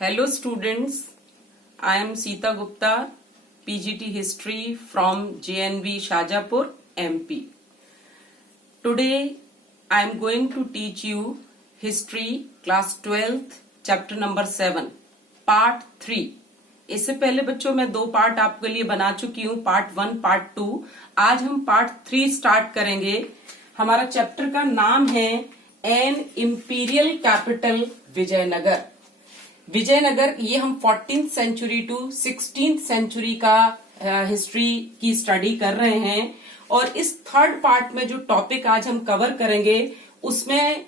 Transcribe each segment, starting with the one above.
Hello students, I am Sita Gupta, PGT History from JNV Shajapur, MP. Today I am going to teach you History Class 12th Chapter number 7 Part 3. इससे पहले बच्चों मैं दो part आपके लिए बना चुकी हूँ, पार्ट 1, पार्ट 2. आज हम पार्ट 3 स्टार्ट करेंगे. हमारा चैप्टर का नाम है an imperial capital Vijayanagara. Vijayanagara ये हम 14th century to 16th century का हिस्ट्री की स्टडी कर रहे हैं. और इस थर्ड पार्ट में जो टॉपिक आज हम कवर करेंगे उसमें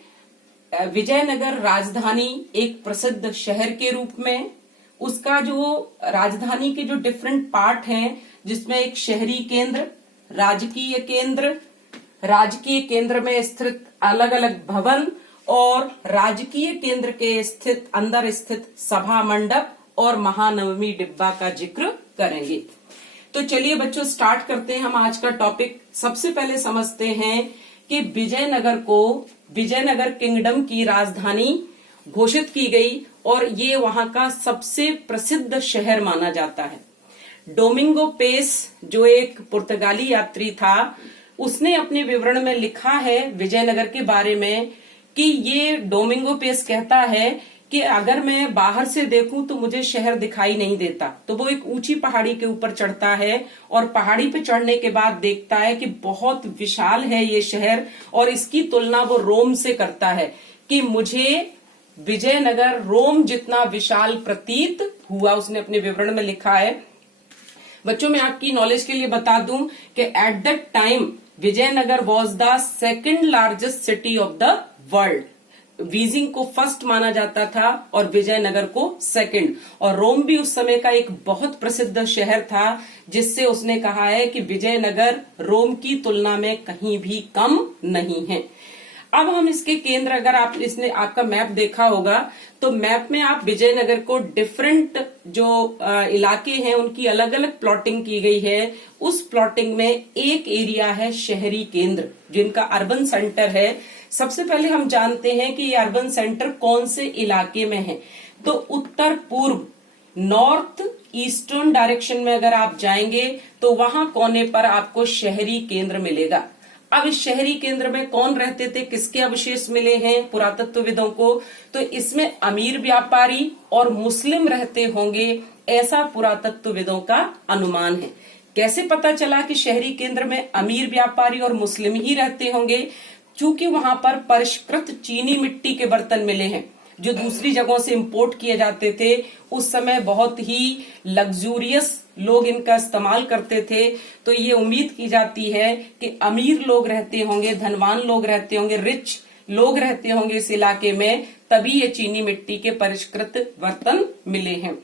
विजयनगर राजधानी एक प्रसिद्ध शहर के रूप में, उसका जो राजधानी के जो डिफरेंट पार्ट हैं जिसमें एक शहरी केंद्र, राजकीय केंद्र में स्थित अलग अलग भवन और राजकीय केंद्र के अंदर स्थित सभा मंडप और महानवमी डिब्बा का जिक्र करेंगे. तो चलिए बच्चों स्टार्ट करते हैं हम आज का टॉपिक. सबसे पहले समझते हैं कि विजयनगर को विजयनगर किंगडम की राजधानी घोषित की गई और ये वहां का सबसे प्रसिद्ध शहर माना जाता है. डोमिंगो पेस जो एक पुर्तगाली यात्री था, उसने अपने विवरण में लिखा है विजयनगर के बारे में कि ये डोमिंगो पेस कहता है कि अगर मैं बाहर से देखूं तो मुझे शहर दिखाई नहीं देता. तो वो एक ऊंची पहाड़ी के ऊपर चढ़ता है और पहाड़ी पे चढ़ने के बाद देखता है कि बहुत विशाल है ये शहर, और इसकी तुलना वो रोम से करता है कि मुझे विजयनगर रोम जितना विशाल प्रतीत हुआ. उसने अपने विवरण में लिखा है. बच्चों मैं आपकी नॉलेज के लिए बता दूं कि at that time Vijayanagara was the second largest city of the world. Beijing को फर्स्ट माना जाता था और विजयनगर को सेकंड. और रोम भी उस समय का एक बहुत प्रसिद्ध शहर था, जिससे उसने कहा है कि विजयनगर रोम की तुलना में कहीं भी कम नहीं है. अब हम इसके केंद्र, अगर आप इसने आपका मैप देखा होगा तो मैप में आप विजयनगर को डिफरेंट जो इलाके हैं उनकी अलग अलग प्लॉटिंग की गई है. उस प्लॉटिंग में एक एरिया है शहरी केंद्र जिनका अर्बन सेंटर है. सबसे पहले हम जानते हैं कि ये अर्बन सेंटर कौन से इलाके में है. तो उत्तर पूर्व नॉर्थ ईस्टर्न डायरेक्शन में अगर आप जाएंगे तो वहां कोने पर आपको शहरी केंद्र मिलेगा. अब इस शहरी केंद्र में कौन रहते थे, किसके अवशेष मिले हैं पुरातत्वविदों को, तो इसमें अमीर व्यापारी और मुस्लिम रहते होंगे, ऐसा पुरातत्वविदों का अनुमान है. कैसे पता चला कि शहरी केंद्र में अमीर व्यापारी और मुस्लिम ही रहते होंगे? चूंकि वहां पर परिष्कृत चीनी मिट्टी के बर्तन मिले हैं जो दूसरी जगहों से इंपोर्ट किए जाते थे. उस समय बहुत ही लग्जूरियस लोग इनका इस्तेमाल करते थे. तो ये उम्मीद की जाती है कि अमीर लोग रहते होंगे, धनवान लोग रहते होंगे, रिच लोग रहते होंगे इस इलाके में, तभी ये चीनी मिट्टी के परिष्कृत बर्तन मिले हैं.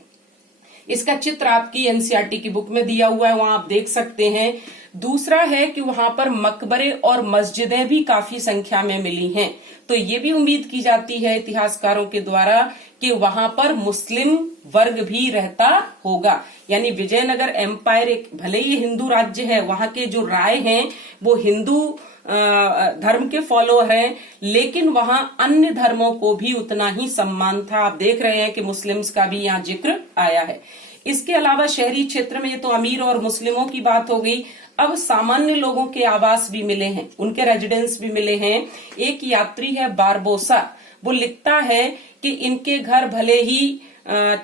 इसका चित्र आपकी एनसीईआरटी की बुक में दिया हुआ है, वहां आप देख सकते हैं. दूसरा है कि वहां पर मकबरे और मस्जिदें भी काफी संख्या में मिली हैं. तो ये भी उम्मीद की जाती है इतिहासकारों के द्वारा कि वहां पर मुस्लिम वर्ग भी रहता होगा. यानी विजयनगर एम्पायर एक भले ही हिंदू राज्य है, वहां के जो राय हैं वो हिंदू धर्म के फॉलो हैं, लेकिन वहां अन्य धर्मों को भी उतना ही सम्मान था. आप देख रहे हैं कि मुस्लिम्स का भी यहाँ जिक्र आया है. इसके अलावा शहरी क्षेत्र में ये तो अमीर और मुस्लिमों की बात हो गई. अब सामान्य लोगों के आवास भी मिले हैं, उनके रेजिडेंस भी मिले हैं. एक यात्री है बारबोसा, वो लिखता है कि इनके घर भले ही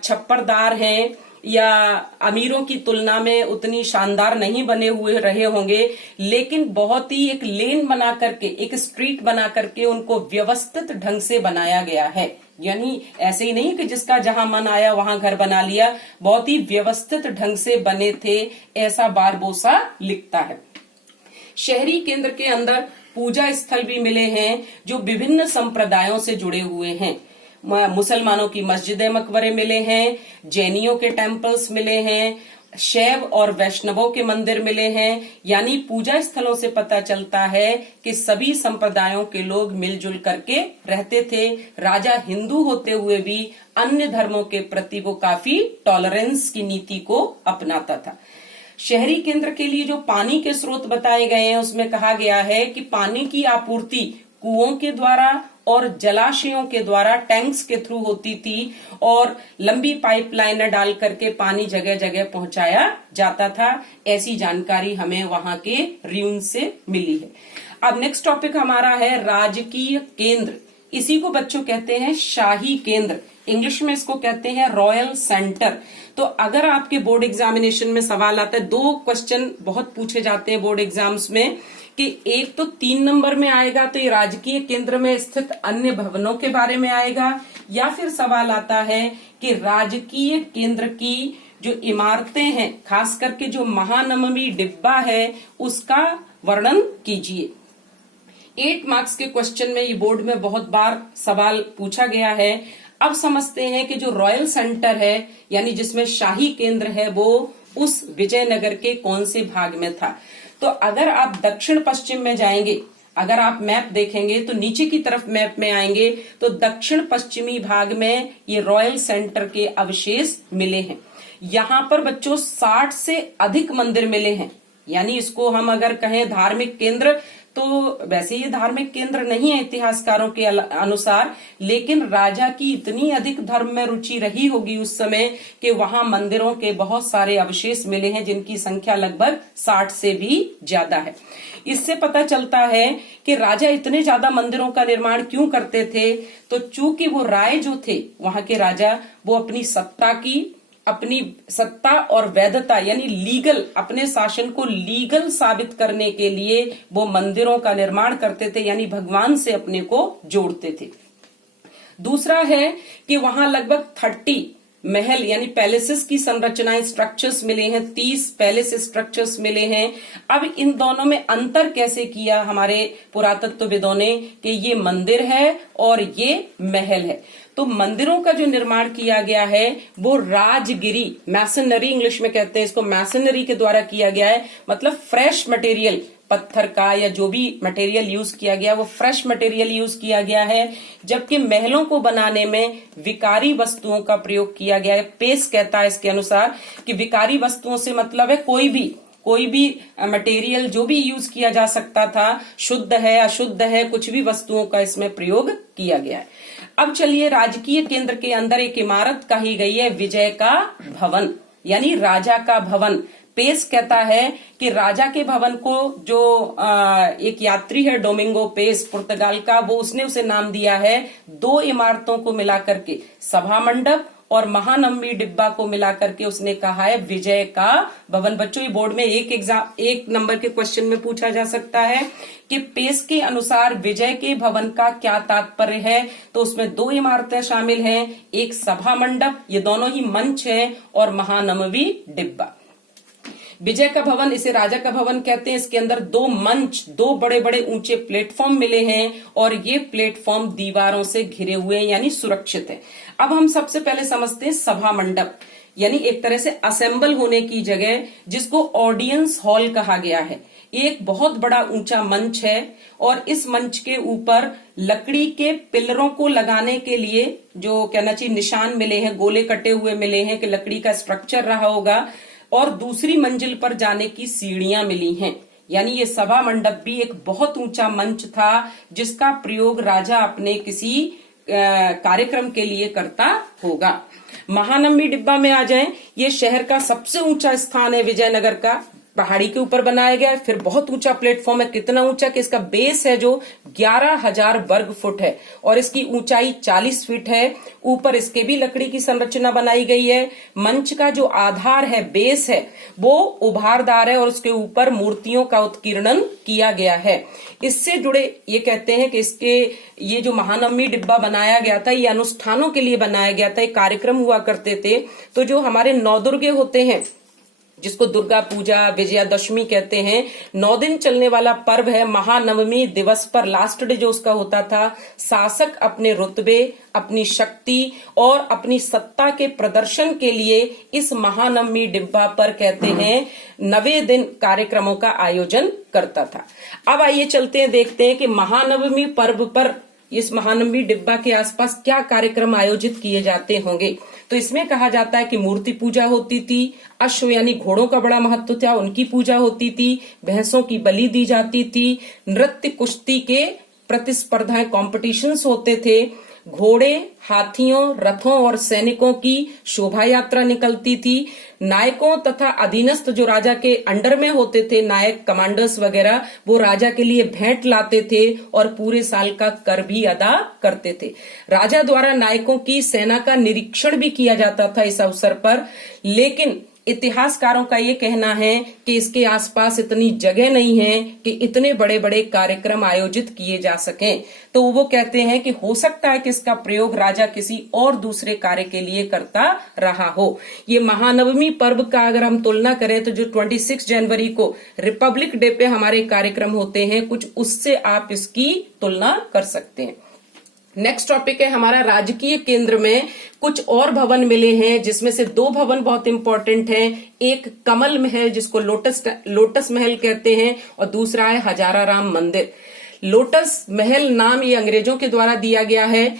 छप्परदार हैं या अमीरों की तुलना में उतनी शानदार नहीं बने हुए रहे होंगे, लेकिन बहुत ही एक लेन बना करके, एक स्ट्रीट बना करके उनको व्यवस्थित ढंग से बनाया गया है. यानी ऐसे ही नहीं कि जिसका जहां मन आया वहां घर बना लिया, बहुत ही व्यवस्थित ढंग से बने थे, ऐसा बारबोसा लिखता है. शहरी केंद्र के अंदर पूजा स्थल भी मिले हैं जो विभिन्न संप्रदायों से जुड़े हुए हैं. मुसलमानों की मस्जिदें, मकबरे मिले हैं, जैनियों के टेम्पल्स मिले हैं, शैव और वैष्णवों के मंदिर मिले हैं. यानी पूजा स्थलों से पता चलता है कि सभी संप्रदायों के लोग मिलजुल करके रहते थे. राजा हिंदू होते हुए भी अन्य धर्मों के प्रति वो काफी टॉलरेंस की नीति को अपनाता था. शहरी केंद्र के लिए जो पानी के स्रोत बताए गए हैं उसमें कहा गया है कि पानी की आपूर्ति कुओं के द्वारा और जलाशयों के द्वारा टैंक्स के थ्रू होती थी और लंबी पाइपलाइनें डाल करके पानी जगह जगह पहुंचाया जाता था। ऐसी जानकारी हमें वहां के र्यून से मिली है। अब नेक्स्ट टॉपिक हमारा है राजकीय केंद्र। इसी को बच्चों कहते हैं शाही केंद्र, इंग्लिश में इसको कहते हैं रॉयल सेंटर। तो अगर आपके बोर्ड एग्जामिनेशन में सवाल आता है, 2 क्वेश्चन बहुत पूछे जाते हैं बोर्ड एग्जाम्स में, कि एक तो 3 नंबर में आएगा तो ये राजकीय केंद्र में स्थित अन्य भवनों के बारे में आएगा, या फिर सवाल आता है कि राजकीय केंद्र की जो इमारतें हैं, खास करके जो महानवमी डिब्बा है उसका वर्णन कीजिए। 8 मार्क्स के क्वेश्चन में ये बोर्ड में बहुत बार सवाल पूछा गया है। अब समझते हैं कि जो रॉयल सेंटर है यानी जिसमें शाही केंद्र है वो उस विजयनगर के कौन से भाग में था। तो अगर आप दक्षिण पश्चिम में जाएंगे, अगर आप मैप देखेंगे तो नीचे की तरफ मैप में आएंगे तो दक्षिण पश्चिमी भाग में ये रॉयल सेंटर के अवशेष मिले हैं। यहाँ पर बच्चों 60 से अधिक मंदिर मिले हैं। यानी इसको हम अगर कहें धार्मिक केंद्र, तो वैसे ये धार्मिक केंद्र नहीं है इतिहासकारों के अनुसार, लेकिन राजा की इतनी अधिक धर्म में रुचि रही होगी उस समय कि वहां मंदिरों के बहुत सारे अवशेष मिले हैं जिनकी संख्या लगभग 60 से भी ज्यादा है। इससे पता चलता है कि राजा इतने ज्यादा मंदिरों का निर्माण क्यों करते थे। तो चूंकि वो राय जो थे वहां के राजा, वो अपनी सत्ता और वैधता यानी लीगल, अपने शासन को लीगल साबित करने के लिए वो मंदिरों का निर्माण करते थे, यानी भगवान से अपने को जोड़ते थे। दूसरा है कि वहां लगभग 30 महल यानी पैलेसेस की संरचनाएं, स्ट्रक्चर्स मिले हैं, 30 पैलेस स्ट्रक्चर्स मिले हैं। अब इन दोनों में अंतर कैसे किया हमारे पुरातत्वविदों ने कि ये मंदिर है और ये महल है। तो मंदिरों का जो निर्माण किया गया है वो राजगिरी, मैसनरी इंग्लिश में कहते हैं इसको, मैसनरी के द्वारा किया गया है। मतलब फ्रेश मटेरियल, पत्थर का या जो भी मटेरियल यूज किया गया वो फ्रेश मटेरियल यूज किया गया है। जबकि महलों को बनाने में विकारी वस्तुओं का प्रयोग किया गया है। पेस कहता है इसके अनुसार कि विकारी वस्तुओं से मतलब है कोई भी मटेरियल जो भी यूज किया जा सकता था, शुद्ध है अशुद्ध है, कुछ भी वस्तुओं का इसमें प्रयोग किया गया है। अब चलिए, राजकीय केंद्र के अंदर एक इमारत कही गई है विजय का भवन, यानी राजा का भवन। पेस कहता है कि राजा के भवन को जो एक यात्री है डोमिंगो पेस पुर्तगाल का, वो उसने उसे नाम दिया है 2 इमारतों को मिलाकर के, सभा मंडप और महानवमी डिब्बा को मिलाकर के उसने कहा है विजय का भवन। बच्चों ये बोर्ड में एक नंबर के क्वेश्चन में पूछा जा सकता है कि पेस के अनुसार विजय के भवन का क्या तात्पर्य है। तो उसमें 2 इमारतें शामिल हैं, एक सभा मंडप, ये दोनों ही मंच है, और महानवमी डिब्बा। विजय का भवन, इसे राजा का भवन कहते हैं। इसके अंदर 2 मंच, 2 बड़े बड़े ऊंचे प्लेटफॉर्म मिले हैं और ये प्लेटफॉर्म दीवारों से घिरे हुए हैं यानी सुरक्षित है। अब हम सबसे पहले समझते हैं सभा मंडप, यानी एक तरह से असेंबल होने की जगह, जिसको ऑडियंस हॉल कहा गया है। एक बहुत बड़ा ऊंचा मंच है और इस मंच के ऊपर लकड़ी के पिलरों को लगाने के लिए जो कहना चाहिए निशान मिले हैं, गोले कटे हुए मिले हैं कि लकड़ी का स्ट्रक्चर रहा होगा, और दूसरी मंजिल पर जाने की सीढ़ियां मिली हैं। यानी ये सभा मंडप भी एक बहुत ऊंचा मंच था जिसका प्रयोग राजा अपने किसी कार्यक्रम के लिए करता होगा। महानवमी डिब्बा में आ जाएं, ये शहर का सबसे ऊंचा स्थान है विजयनगर का, पहाड़ी के ऊपर बनाया गया है। फिर बहुत ऊंचा प्लेटफॉर्म है, कितना ऊंचा कि इसका बेस है जो 11,000 वर्ग फुट है और इसकी ऊंचाई 40 फीट है। ऊपर इसके भी लकड़ी की संरचना बनाई गई है। मंच का जो आधार है, बेस है, वो उभारदार है और उसके ऊपर मूर्तियों का उत्कीर्णन किया गया है। इससे जुड़े ये कहते हैं कि ये जो महानवमी डिब्बा बनाया गया था, ये अनुष्ठानों के लिए बनाया गया था, एक कार्यक्रम हुआ करते थे। तो जो हमारे 9 दुर्गे होते हैं, जिसको दुर्गा पूजा, विजयादशमी कहते हैं, 9 दिन चलने वाला पर्व है। महानवमी दिवस पर लास्ट डे जो उसका होता था, शासक अपने रुतबे, अपनी शक्ति और अपनी सत्ता के प्रदर्शन के लिए इस महानवमी डिब्बा पर कहते हैं 9 दिन कार्यक्रमों का आयोजन करता था। अब आइए चलते हैं, देखते हैं कि महानवमी पर्व पर इस महानवमी डिब्बा के आसपास क्या कार्यक्रम आयोजित किए जाते होंगे। तो इसमें कहा जाता है कि मूर्ति पूजा होती थी, अश्व यानी घोड़ों का बड़ा महत्व था, उनकी पूजा होती थी, भैंसों की बलि दी जाती थी, नृत्य कुश्ती के प्रतिस्पर्धाएं, कॉम्पिटिशन्स होते थे। घोड़े, हाथियों, रथों और सैनिकों की शोभा यात्रा निकलती थी। नायकों तथा अधीनस्थ जो राजा के अंडर में होते थे, नायक, कमांडर्स वगैरह, वो राजा के लिए भेंट लाते थे और पूरे साल का कर भी अदा करते थे। राजा द्वारा नायकों की सेना का निरीक्षण भी किया जाता था इस अवसर पर, लेकिन इतिहासकारों का ये कहना है कि इसके आसपास इतनी जगह नहीं है कि इतने बड़े बड़े कार्यक्रम आयोजित किए जा सकें। तो वो कहते हैं कि हो सकता है कि इसका प्रयोग राजा किसी और दूसरे कार्य के लिए करता रहा हो। ये महानवमी पर्व का अगर हम तुलना करें तो जो 26 जनवरी को रिपब्लिक डे पे हमारे कार्यक्रम होते हैं, कुछ उससे आप इसकी तुलना कर सकते हैं। नेक्स्ट टॉपिक है हमारा राजकीय केंद्र में कुछ और भवन मिले हैं, जिसमें से 2 भवन बहुत इंपॉर्टेंट हैं। एक कमल महल, जिसको लोटस महल कहते हैं, और दूसरा है हजाराराम मंदिर। लोटस महल नाम ये अंग्रेजों के द्वारा दिया गया है।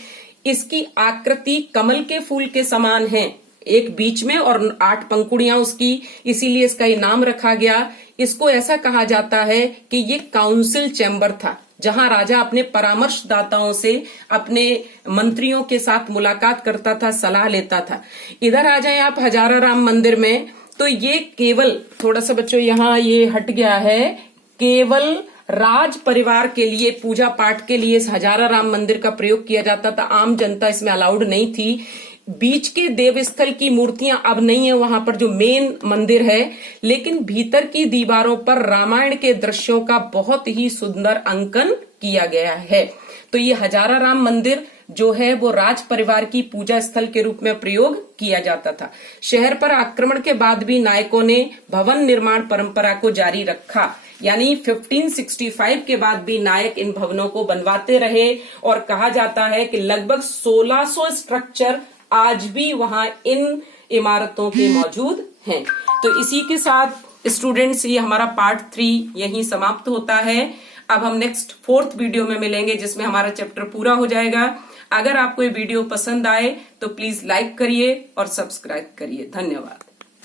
इसकी आकृति कमल के फूल के समान है, एक बीच में और 8 पंखुड़ियां उसकी, इसीलिए इसका ये नाम रखा गया। इसको ऐसा कहा जाता है कि ये काउंसिल चैम्बर था, जहां राजा अपने परामर्शदाताओं से, अपने मंत्रियों के साथ मुलाकात करता था, सलाह लेता था। इधर आ जाए आप हजाराराम मंदिर में, तो ये केवल, थोड़ा सा बच्चों यहाँ ये हट गया है, केवल राज परिवार के लिए, पूजा पाठ के लिए इस हजाराराम मंदिर का प्रयोग किया जाता था। आम जनता इसमें अलाउड नहीं थी। बीच के देवस्थल की मूर्तियां अब नहीं है वहां पर, जो मेन मंदिर है, लेकिन भीतर की दीवारों पर रामायण के दृश्यों का बहुत ही सुंदर अंकन किया गया है। तो ये हजाराराम मंदिर जो है वो राज परिवार की पूजा स्थल के रूप में प्रयोग किया जाता था। शहर पर आक्रमण के बाद भी नायकों ने भवन निर्माण परंपरा को जारी रखा, यानी 1565 के बाद भी नायक इन भवनों को बनवाते रहे, और कहा जाता है कि लगभग 1600 स्ट्रक्चर आज भी वहां इन इमारतों के मौजूद हैं। तो इसी के साथ स्टूडेंट्स ये हमारा पार्ट 3 यहीं समाप्त होता है। अब हम नेक्स्ट 4th वीडियो में मिलेंगे, जिसमें हमारा चैप्टर पूरा हो जाएगा। अगर आपको ये वीडियो पसंद आए तो प्लीज लाइक करिए और सब्सक्राइब करिए। धन्यवाद।